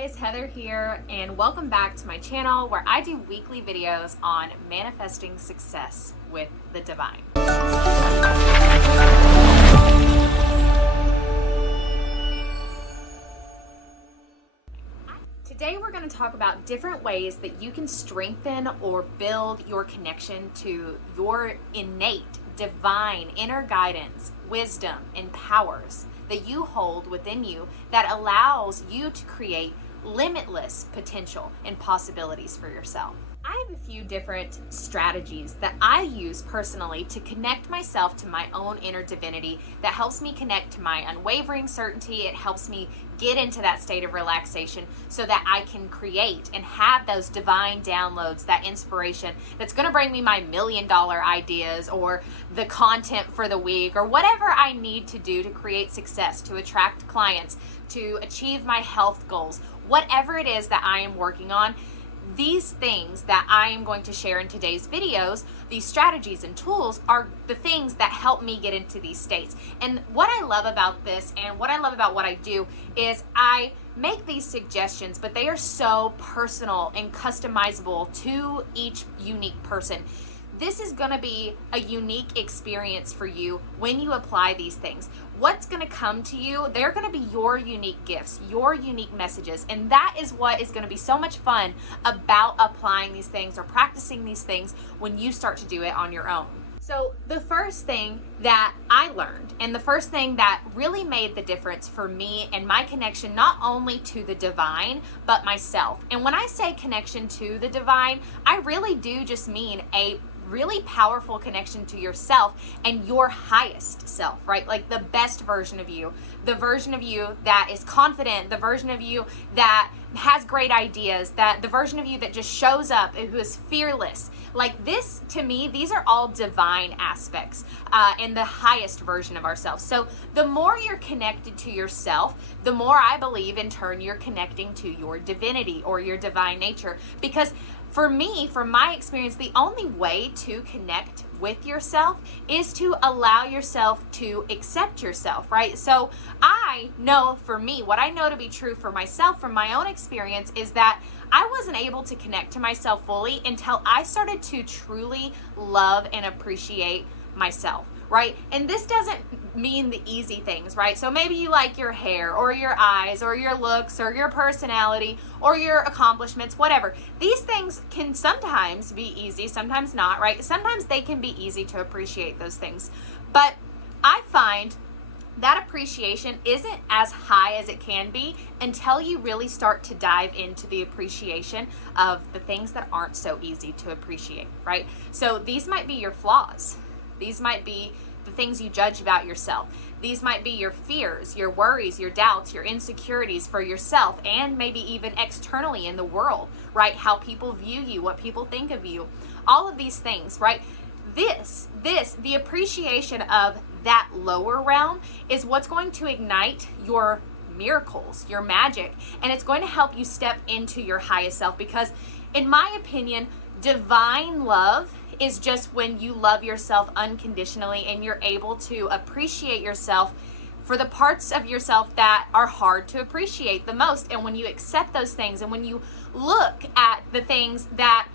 guys, Heather here, and welcome back to my channel where I do weekly videos on manifesting success with the divine. Today we're going to talk about different ways that you can strengthen or build your connection to your innate, divine, inner guidance, wisdom, and powers that you hold within you that allows you to create limitless potential and possibilities for yourself. I have a few different strategies that I use personally to connect myself to my own inner divinity that helps me connect to my unwavering certainty. It helps me get into that state of relaxation so that I can create and have those divine downloads, that inspiration that's going to bring me my $1 million ideas or the content for the week or whatever I need to do to create success, to attract clients, to achieve my health goals, whatever it is that I am working on. These things that I am going to share in today's videos, these strategies and tools, are the things that help me get into these states. And what I love about this and what I love about what I do is I make these suggestions, but they are so personal and customizable to each unique person. This is going to be a unique experience for you when you apply these things. What's going to come to you, they're going to be your unique gifts, your unique messages. And that is what is going to be so much fun about applying these things or practicing these things when you start to do it on your own. So the first thing that I learned, and the first thing that really made the difference for me and my connection not only to the divine, but myself. And when I say connection to the divine, I really do just mean a really powerful connection to yourself and your highest self, right? Like the best version of you, the version of you that is confident, the version of you that has great ideas, that the version of you that just shows up, who is fearless. Like this, to me, these are all divine aspects and the highest version of ourselves. So the more you're connected to yourself, the more I believe in turn you're connecting to your divinity or your divine nature. Because for me, from my experience, the only way to connect with yourself is to allow yourself to accept yourself, right? So I know for me, what I know to be true for myself from my own experience is that I wasn't able to connect to myself fully until I started to truly love and appreciate myself, right? And this doesn't mean the easy things, right? So maybe you like your hair or your eyes or your looks or your personality or your accomplishments, whatever. These things can sometimes be easy, sometimes not, right? Sometimes they can be easy to appreciate those things. But I find that appreciation isn't as high as it can be until you really start to dive into the appreciation of the things that aren't so easy to appreciate, right? So these might be your flaws. These might be the things you judge about yourself. These might be your fears, your worries, your doubts, your insecurities for yourself, and maybe even externally in the world, right? How people view you, what people think of you, all of these things, right? The appreciation of that lower realm is what's going to ignite your miracles, your magic, and it's going to help you step into your highest self. Because in my opinion, divine love is just when you love yourself unconditionally and you're able to appreciate yourself for the parts of yourself that are hard to appreciate the most. And when you accept those things and when you look at the things that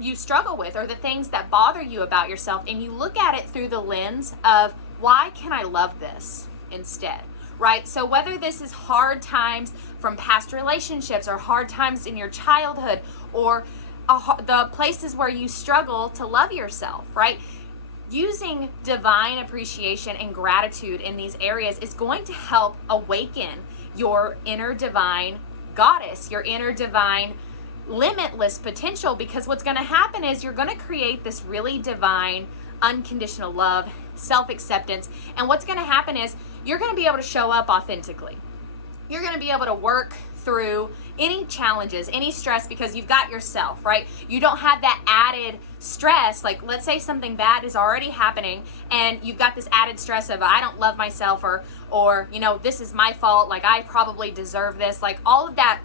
you struggle with or the things that bother you about yourself and you look at it through the lens of why can I love this instead, right? So whether this is hard times from past relationships or hard times in your childhood or the places where you struggle to love yourself, right? Using divine appreciation and gratitude in these areas is going to help awaken your inner divine goddess, your inner divine limitless potential. Because what's going to happen is you're going to create this really divine, unconditional love, self-acceptance. And what's going to happen is you're going to be able to show up authentically. You're going to be able to work through any challenges, any stress, because you've got yourself, right? You don't have that added stress. Like, let's say something bad is already happening and you've got this added stress of I don't love myself or you know, this is my fault, like I probably deserve this. Like all of that,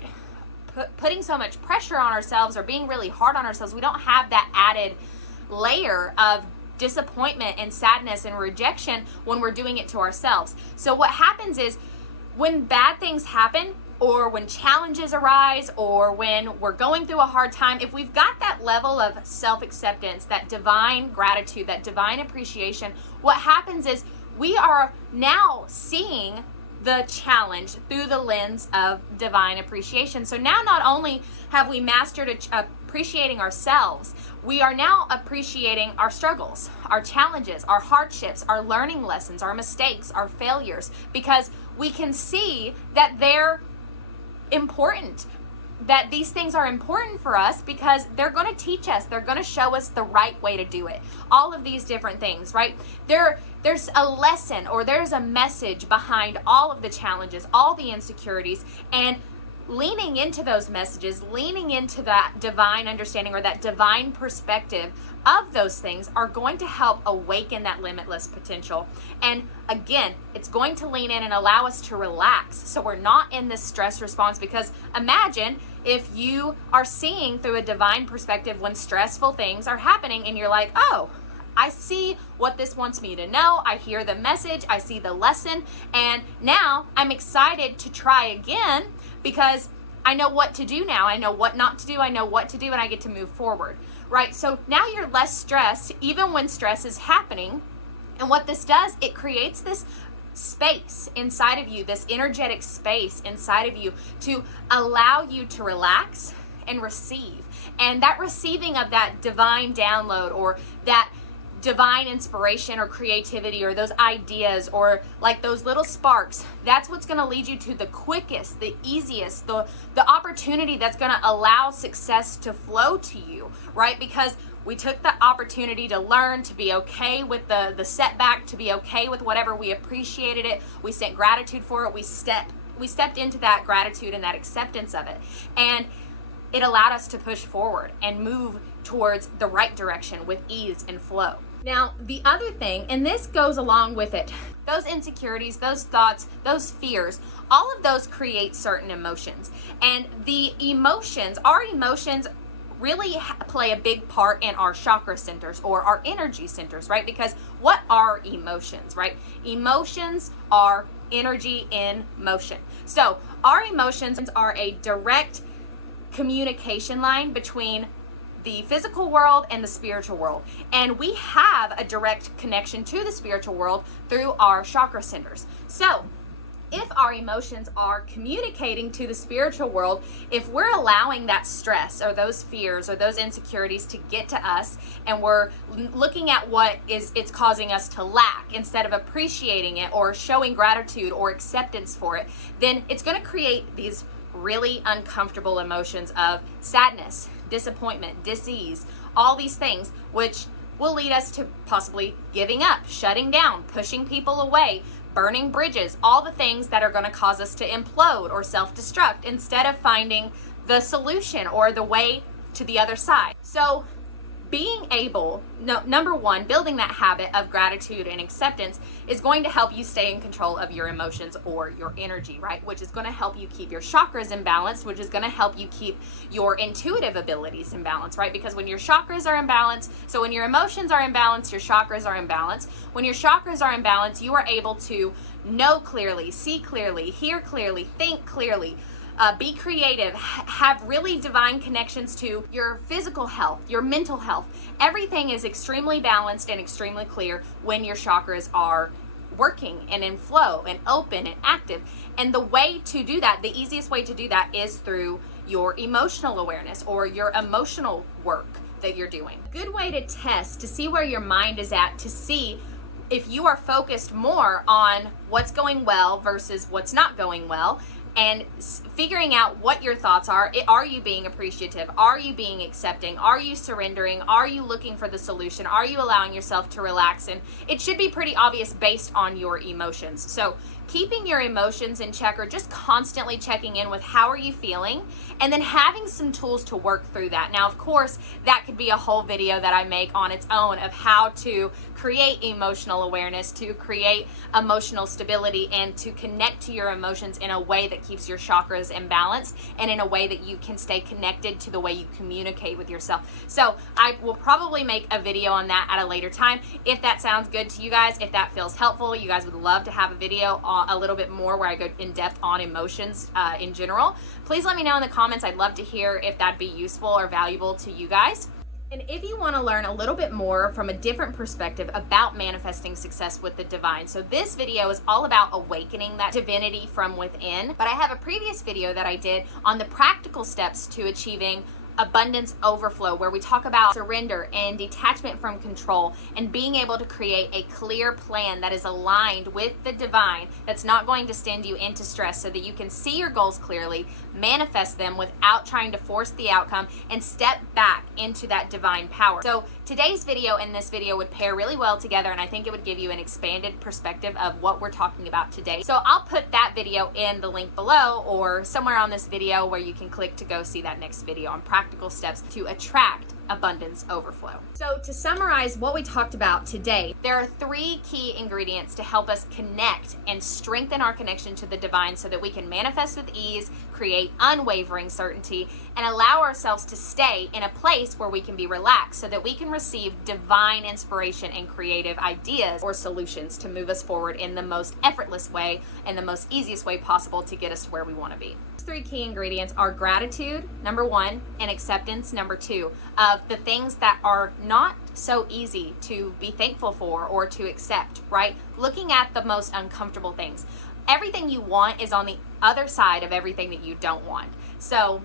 putting so much pressure on ourselves or being really hard on ourselves, we don't have that added layer of disappointment and sadness and rejection when we're doing it to ourselves. So what happens is when bad things happen, or when challenges arise, or when we're going through a hard time, if we've got that level of self-acceptance, that divine gratitude, that divine appreciation, what happens is we are now seeing the challenge through the lens of divine appreciation. So now not only have we mastered appreciating ourselves, we are now appreciating our struggles, our challenges, our hardships, our learning lessons, our mistakes, our failures, because we can see that they're important, that these things are important for us because they're going to teach us, they're going to show us the right way to do it. All of these different things, right? There's a lesson, or there's a message behind all of the challenges, all the insecurities, and leaning into those messages, leaning into that divine understanding or that divine perspective of those things are going to help awaken that limitless potential. And again, it's going to lean in and allow us to relax so we're not in this stress response. Because imagine if you are seeing through a divine perspective when stressful things are happening and you're like, oh, I see what this wants me to know. I hear the message, I see the lesson, and now I'm excited to try again because I know what to do now. I know what not to do. I know what to do, and I get to move forward, right? So now you're less stressed even when stress is happening. And what this does, it creates this space inside of you, this energetic space inside of you to allow you to relax and receive. And that receiving of that divine download, or that divine inspiration or creativity, or those ideas, or like those little sparks, that's what's going to lead you to the quickest, the easiest, the opportunity that's going to allow success to flow to you, right? Because we took the opportunity to learn, to be okay with the setback, to be okay with whatever, we appreciated it, we sent gratitude for it, we stepped into that gratitude and that acceptance of it, and it allowed us to push forward and move towards the right direction with ease and flow. Now, the other thing, and this goes along with it, those insecurities, those thoughts, those fears, all of those create certain emotions. And the emotions, our emotions really play a big part in our chakra centers, or our energy centers, right? Because what are emotions, right? Emotions are energy in motion. So our emotions are a direct communication line between the physical world and the spiritual world. And we have a direct connection to the spiritual world through our chakra centers. So if our emotions are communicating to the spiritual world, if we're allowing that stress or those fears or those insecurities to get to us, and we're looking at what it's causing us to lack instead of appreciating it or showing gratitude or acceptance for it, then it's going to create these really uncomfortable emotions of sadness, disappointment, dis-ease, all these things, which will lead us to possibly giving up, shutting down, pushing people away, burning bridges, all the things that are going to cause us to implode or self-destruct instead of finding the solution or the way to the other side. So being able, number one, building that habit of gratitude and acceptance is going to help you stay in control of your emotions or your energy, right? Which is going to help you keep your chakras in balance, which is going to help you keep your intuitive abilities in balance, right? Because when your chakras are in balance, so when your emotions are in balance, your chakras are in balance. When your chakras are in balance, you are able to know clearly, see clearly, hear clearly, think clearly, be creative, have really divine connections to your physical health, your mental health. Everything is extremely balanced and extremely clear when your chakras are working and in flow and open and active. And the way to do that, the easiest way to do that, is through your emotional awareness or your emotional work that you're doing. A good way to test, to see where your mind is at, to see if you are focused more on what's going well versus what's not going well, and figuring out what your thoughts are. Are you being appreciative? Are you being accepting? Are you surrendering? Are you looking for the solution? Are you allowing yourself to relax? And it should be pretty obvious based on your emotions. So keeping your emotions in check, or just constantly checking in with how are you feeling, and then having some tools to work through that. Now, of course, that could be a whole video that I make on its own of how to create emotional awareness, to create emotional stability, and to connect to your emotions in a way that keeps your chakras in balance, and in a way that you can stay connected to the way you communicate with yourself. So I will probably make a video on that at a later time. If that sounds good to you guys, if that feels helpful, you guys would love to have a video on a little bit more where I go in depth on emotions in general, please let me know in the comments. I'd love to hear if that'd be useful or valuable to you guys. And if you want to learn a little bit more from a different perspective about manifesting success with the divine, so this video is all about awakening that divinity from within. But I have a previous video that I did on the practical steps to achieving abundance overflow, where we talk about surrender and detachment from control and being able to create a clear plan that is aligned with the divine, that's not going to send you into stress, so that you can see your goals clearly, manifest them without trying to force the outcome, and step back into that divine power. So today's video and this video would pair really well together, and I think it would give you an expanded perspective of what we're talking about today. So I'll put that video in the link below or somewhere on this video where you can click to go see that next video on practical steps to attract abundance overflow. So to summarize what we talked about today, there are 3 key ingredients to help us connect and strengthen our connection to the divine, so that we can manifest with ease, create unwavering certainty, and allow ourselves to stay in a place where we can be relaxed, so that we can receive divine inspiration and creative ideas or solutions to move us forward in the most effortless way and the most easiest way possible to get us to where we want to be. Those 3 key ingredients are gratitude, number 1, and acceptance, number 2, of the things that are not so easy to be thankful for or to accept, right? Looking at the most uncomfortable things. Everything you want is on the other side of everything that you don't want. So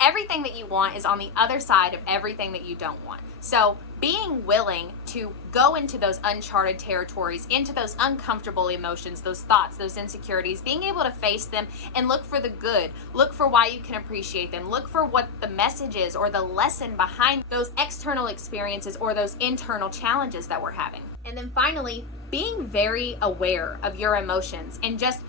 everything that you want is on the other side of everything that you don't want. So being willing to go into those uncharted territories, into those uncomfortable emotions, those thoughts, those insecurities, being able to face them and look for the good, look for why you can appreciate them, look for what the message is or the lesson behind those external experiences or those internal challenges that we're having. And then finally, being very aware of your emotions and just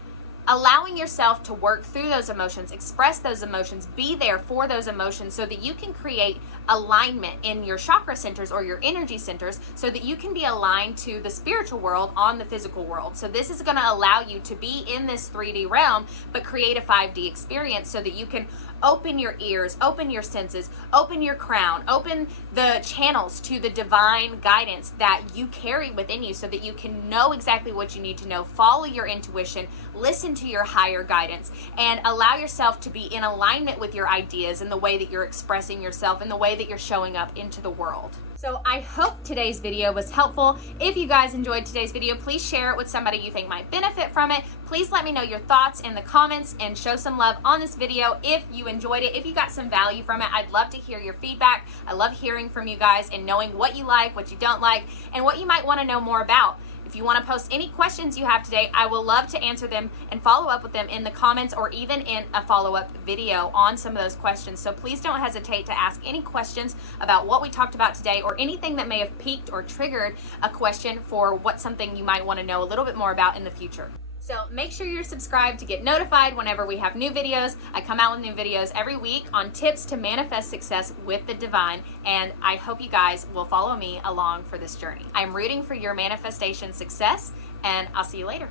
allowing yourself to work through those emotions, express those emotions, be there for those emotions, so that you can create alignment in your chakra centers or your energy centers, so that you can be aligned to the spiritual world on the physical world. So this is going to allow you to be in this 3D realm, but create a 5D experience, so that you can open your ears, open your senses, open your crown, open the channels to the divine guidance that you carry within you, so that you can know exactly what you need to know, follow your intuition, listen to your higher guidance, and allow yourself to be in alignment with your ideas and the way that you're expressing yourself and the way that you're showing up into the world. So I hope today's video was helpful. If you guys enjoyed today's video, please share it with somebody you think might benefit from it. Please let me know your thoughts in the comments and show some love on this video if you enjoyed it. If you got some value from it, I'd love to hear your feedback. I love hearing from you guys and knowing what you like, what you don't like, and what you might want to know more about. If you want to post any questions you have today, I will love to answer them and follow up with them in the comments or even in a follow-up video on some of those questions. So please don't hesitate to ask any questions about what we talked about today, or anything that may have piqued or triggered a question for what something you might want to know a little bit more about in the future. So make sure you're subscribed to get notified whenever we have new videos. I come out with new videos every week on tips to manifest success with the divine, and I hope you guys will follow me along for this journey. I'm rooting for your manifestation success, and I'll see you later.